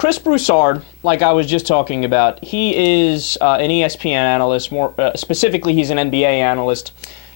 Chris Broussard, like I was just talking about, he is an ESPN analyst. More specifically, he's an NBA analyst.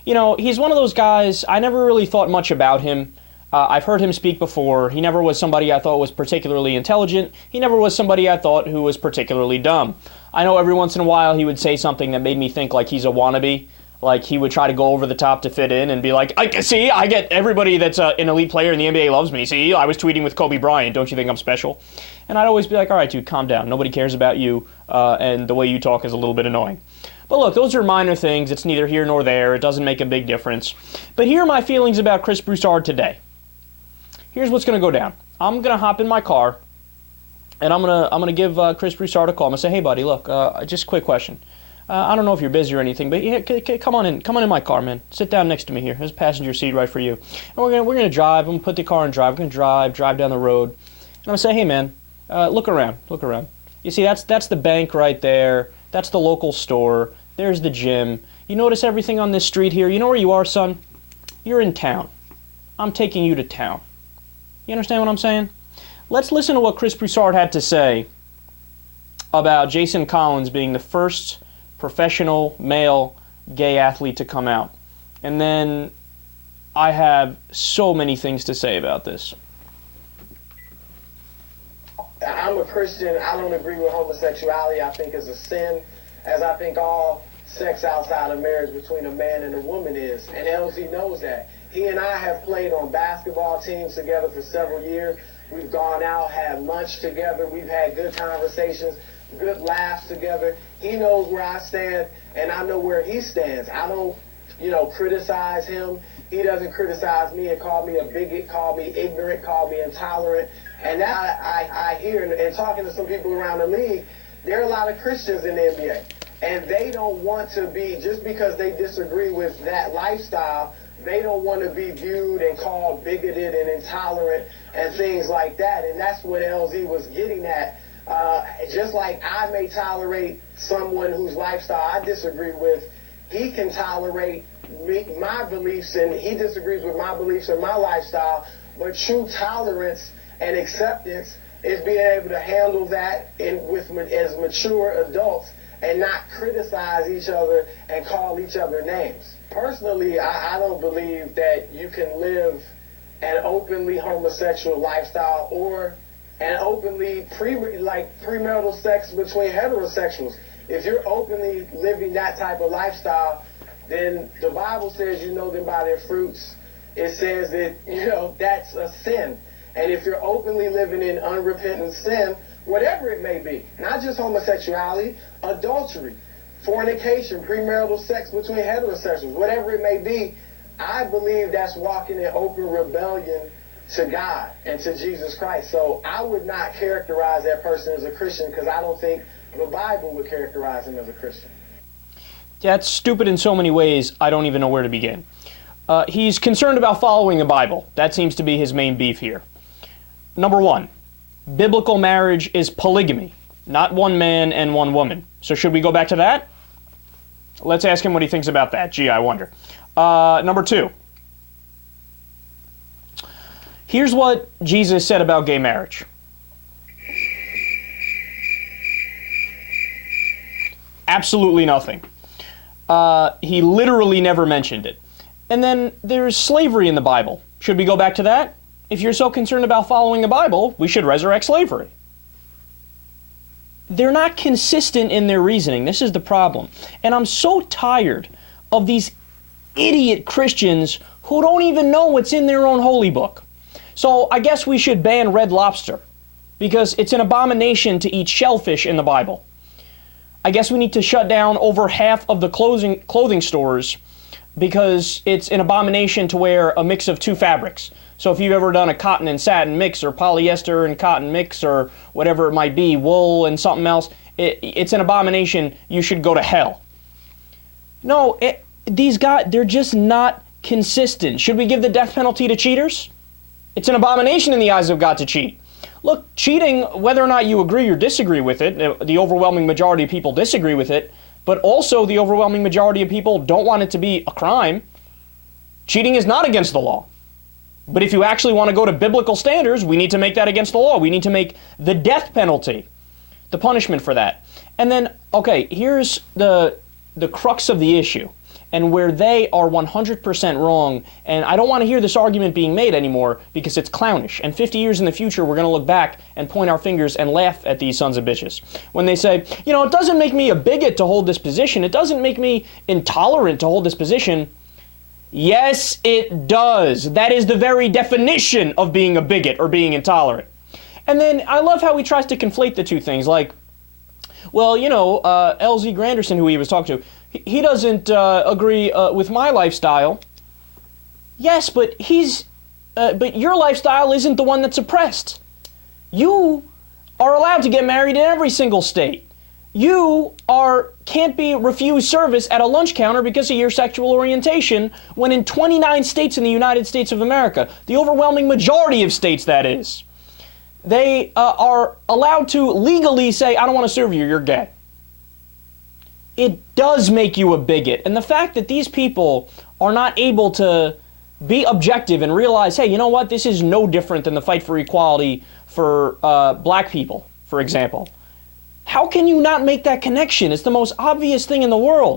You know, he's one of those guys, I never really thought much about him. I've heard him speak before. He never was somebody I thought was particularly intelligent. He never was somebody I thought who was particularly dumb. I know every once in a while he would say something that made me think like he's a wannabe. Like he would try to go over the top to fit in and be like, I get everybody that's an elite player in the NBA loves me. See, I was tweeting with Kobe Bryant. Don't you think I'm special? And I'd always be like, all right, dude, calm down. Nobody cares about you, and the way you talk is a little bit annoying. But look, those are minor things. It's neither here nor there. It doesn't make a big difference. But here are my feelings about Chris Broussard today. Here's what's going to go down. I'm going to hop in my car, and I'm gonna give Chris Broussard a call. I'm going to say, hey, buddy, look, just a quick question. I don't know if you're busy or anything, but yeah, come on in my car, man. Sit down next to me here. There's a passenger seat right for you. And we're gonna drive. I'm gonna put the car in drive. We're gonna drive down the road. And I'm gonna say, hey, man, look around. You see, that's the bank right there. That's the local store. There's the gym. You notice everything on this street here? You know where you are, son? You're in town. I'm taking you to town. You understand what I'm saying? Let's listen to what Chris Broussard had to say about Jason Collins being the first professional male gay athlete to come out. And then I have so many things to say about this. I'm a Christian. I don't agree with homosexuality. I think it's a sin, as I think all sex outside of marriage between a man and a woman is. And LZ knows that. He and I have played on basketball teams together for several years. We've gone out, had lunch together. We've had good conversations, good laughs together. He knows where I stand, and I know where he stands. I don't, criticize him. He doesn't criticize me and call me a bigot, call me ignorant, call me intolerant. And that I hear, and talking to some people around the league, there are a lot of Christians in the NBA. And they don't want to be, just because they disagree with that lifestyle, they don't want to be viewed and called bigoted and intolerant and things like that. And that's what LZ was getting at. Just like I may tolerate someone whose lifestyle I disagree with, he can tolerate my beliefs, and he disagrees with my beliefs and my lifestyle. But true tolerance and acceptance is being able to handle that as mature adults and not criticize each other and call each other names. Personally, I don't believe that you can live an openly homosexual lifestyle or an openly premarital sex between heterosexuals. If you're openly living that type of lifestyle, then the Bible says you know them by their fruits. It says that, that's a sin. And if you're openly living in unrepentant sin, whatever it may be, not just homosexuality, adultery, fornication, premarital sex between heterosexuals, whatever it may be, I believe that's walking in open rebellion to God and to Jesus Christ. So I would not characterize that person as a Christian because I don't think the Bible would characterize him as a Christian. That's stupid in so many ways, I don't even know where to begin. He's concerned about following the Bible. That seems to be his main beef here. Number one, biblical marriage is polygamy, not one man and one woman. So should we go back to that? Let's ask him what he thinks about that. Gee, I wonder. Number two, here's what Jesus said about gay marriage. Absolutely nothing. He literally never mentioned it. And then there's slavery in the Bible. Should we go back to that? If you're so concerned about following the Bible, we should resurrect slavery. They're not consistent in their reasoning. This is the problem. And I'm so tired of these idiot Christians who don't even know what's in their own holy book. So I guess we should ban Red Lobster because it's an abomination to eat shellfish in the Bible. I guess we need to shut down over half of the clothing stores because it's an abomination to wear a mix of two fabrics. So if you've ever done a cotton and satin mix or polyester and cotton mix or whatever it might be, wool and something else, it's an abomination. You should go to hell. No, these guys, they're just not consistent. Should we give the death penalty to cheaters? It's an abomination in the eyes of God to cheat. Look, cheating, whether or not you agree or disagree with it, the overwhelming majority of people disagree with it, but also the overwhelming majority of people don't want it to be a crime. Cheating is not against the law. But if you actually want to go to biblical standards, we need to make that against the law. We need to make the death penalty the punishment for that. And then, okay, here's the crux of the issue, and where they are 100% wrong, and I don't want to hear this argument being made anymore because it's clownish. And 50 years in the future, we're going to look back and point our fingers and laugh at these sons of bitches. When they say, you know, it doesn't make me a bigot to hold this position. It doesn't make me intolerant to hold this position. Yes, it does. That is the very definition of being a bigot or being intolerant. And then I love how he tries to conflate the two things. Like, well, you know, LZ Granderson, who he was talking to, he doesn't agree with my lifestyle. Yes, but but your lifestyle isn't the one that's oppressed. You are allowed to get married in every single state. You can't be refused service at a lunch counter because of your sexual orientation, when in 29 states in the United States of America, the overwhelming majority of states that is, they are allowed to legally say, I don't want to serve you, you're gay. It does make you a bigot. And the fact that these people are not able to be objective and realize, hey, you know what, this is no different than the fight for equality for black people, for example. How can you not make that connection? It's the most obvious thing in the world.